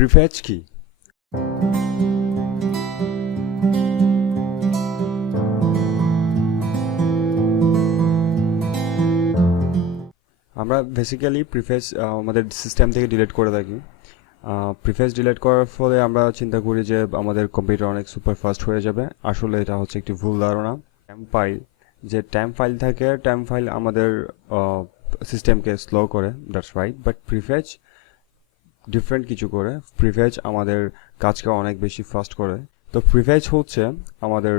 prefetch কি? আমরা basically প্রিফেচ আমাদের সিস্টেম থেকে ডিলিট করে থাকি। প্রিফেচ ডিলিট করার ফলে আমরা চিন্তা করি যে আমাদের কম্পিউটার অনেক সুপার ফাস্ট হয়ে যাবে। আসলে এটা হচ্ছে একটি ভুল ধারণা। ট্যাম্প ফাইল থাকে, ট্যাম্প ফাইল আমাদের সিস্টেমকে স্লো করে, দ্যাটস রাইট। বাট প্রিফেচ ডিফারেন্ট কিছু করে। প্রিফেচ আমাদের কাজকে অনেক বেশি ফাস্ট করে। তো প্রিফেচ হচ্ছে আমাদের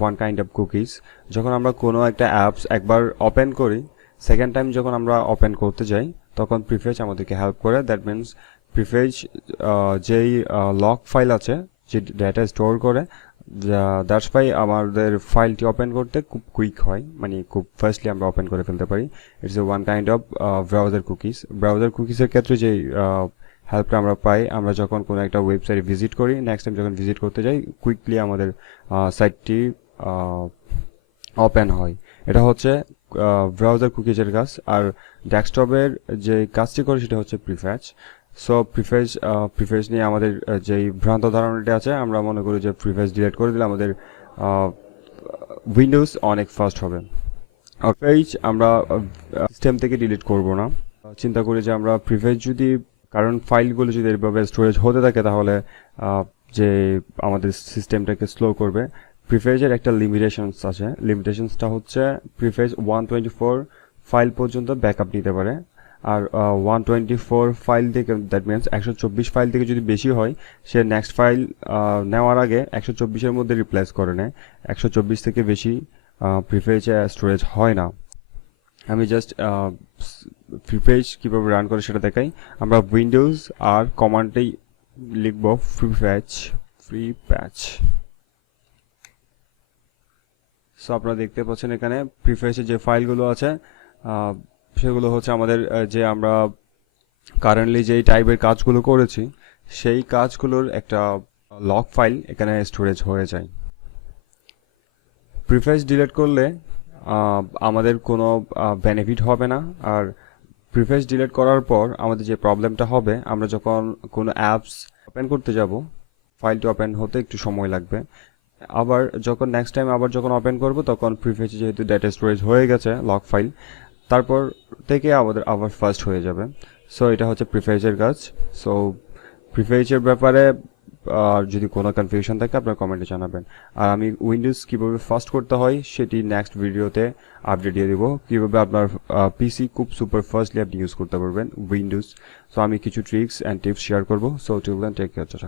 ওয়ান কাইন্ড অফ কুকিজ। যখন আমরা কোনো একটা অ্যাপস একবার ওপেন করি, সেকেন্ড টাইম যখন আমরা ওপেন করতে যাই, তখন প্রিফেচ আমাদেরকে হেল্প করে। দ্যাট মিনস প্রিফেচ যেই লক ফাইল আছে, যে ডেটা স্টোর করে, দ্যাটস ওয়াই আমাদের ফাইলটি ওপেন করতে খুব কুইক হয়, মানে খুব ফার্স্টলি আমরা ওপেন করে ফেলতে পারি। It's a one kind of browser cookies. Browser কুকিজের ক্ষেত্রে যেই হেল্পটা আমরা পাই, আমরা যখন কোনো একটা ওয়েবসাইট ভিজিট করি, নেক্সট টাইম যখন ভিজিট করতে যাই, কুইকলি আমাদের সাইটটি ওপেন হয়। এটা হচ্ছে ব্রাউজার কুকিজের কাজ। আর ডেস্কটপের যে কাজটি করে সেটা হচ্ছে প্রিফেচ। সো প্রিফেচ নিয়ে আমাদের যেই ভ্রান্ত ধারণাটি আছে, আমরা মনে করি যে প্রিফেচ ডিলিট করে দিলে আমাদের উইন্ডোজ অনেক ফাস্ট হবে। প্রিফেচ আমরা সিস্টেম থেকে ডিলিট করব না। চিন্তা করি যে আমরা প্রিফেচ যদি, কারণ ফাইলগুলো যদি এভাবে স্টোরেজ হতে থাকে, তাহলে যে আমাদের সিস্টেমটাকে স্লো করবে। প্রিফেচের একটা লিমিটেশনস আছে। লিমিটেশনসটা হচ্ছে প্রিফেচ 124 ফাইল পর্যন্ত ব্যাকআপ নিতে পারে। আর 124 ফাইল থেকে, দ্যাট মিনস 124 ফাইল থেকে যদি বেশি হয়, সে নেক্সট ফাইল নেওয়ার আগে 124-এর মধ্যে রিপ্লেস করে নেয়। 124 থেকে বেশি প্রিফেচে স্টোরেজ হয় না। আমি জাস্ট প্রিফেচ কীভাবে রান করে সেটা দেখাই। আমরা উইন্ডোজ আর কমান্ডেই লিখব প্রিফেচ। সো আপনারা দেখতে পাচ্ছেন এখানে প্রিফেচের যে ফাইলগুলো আছে, সেগুলো হচ্ছে আমাদের যে আমরা কারেন্টলি যেই টাইপের কাজগুলো করেছি, সেই কাজগুলোর একটা লগ ফাইল এখানে স্টোরেজ হয়ে যায়। প্রিফেচ ডিলিট করলে আমাদের কোনো বেনিফিট হবে না। আর প্রিফেচ ডিলিট করার পর আমাদের যে প্রবলেমটা হবে, আমরা যখন কোনো অ্যাপস ওপেন করতে যাব, ফাইলটি ওপেন হতে একটু সময় লাগবে। আবার যখন নেক্সট টাইম যখন ওপেন করব, তখন প্রিফেচে যেহেতু ডেটা স্টোরেজ হয়ে গেছে লগ ফাইল, তারপর থেকে আমাদের আবার ফার্স্ট হয়ে যাবে। সো এটা হচ্ছে প্রিফেচের কাজ। সো প্রিফেচের ব্যাপারে যদি কোনো কনফিউশন থাকে, আপনার কমেন্টে জানাবেন। আর আমি উইন্ডোজ কীভাবে ফাস্ট করতে হয় সেটি নেক্সট ভিডিওতে আপডেট দিয়ে দেবো, কীভাবে আপনার পিসি খুব সুপার ফাস্টলি আপনি ইউজ করতে পারবেন উইন্ডোজ। সো আমি কিছু ট্রিক্স অ্যান্ড টিপস শেয়ার করবো। So till then, take care.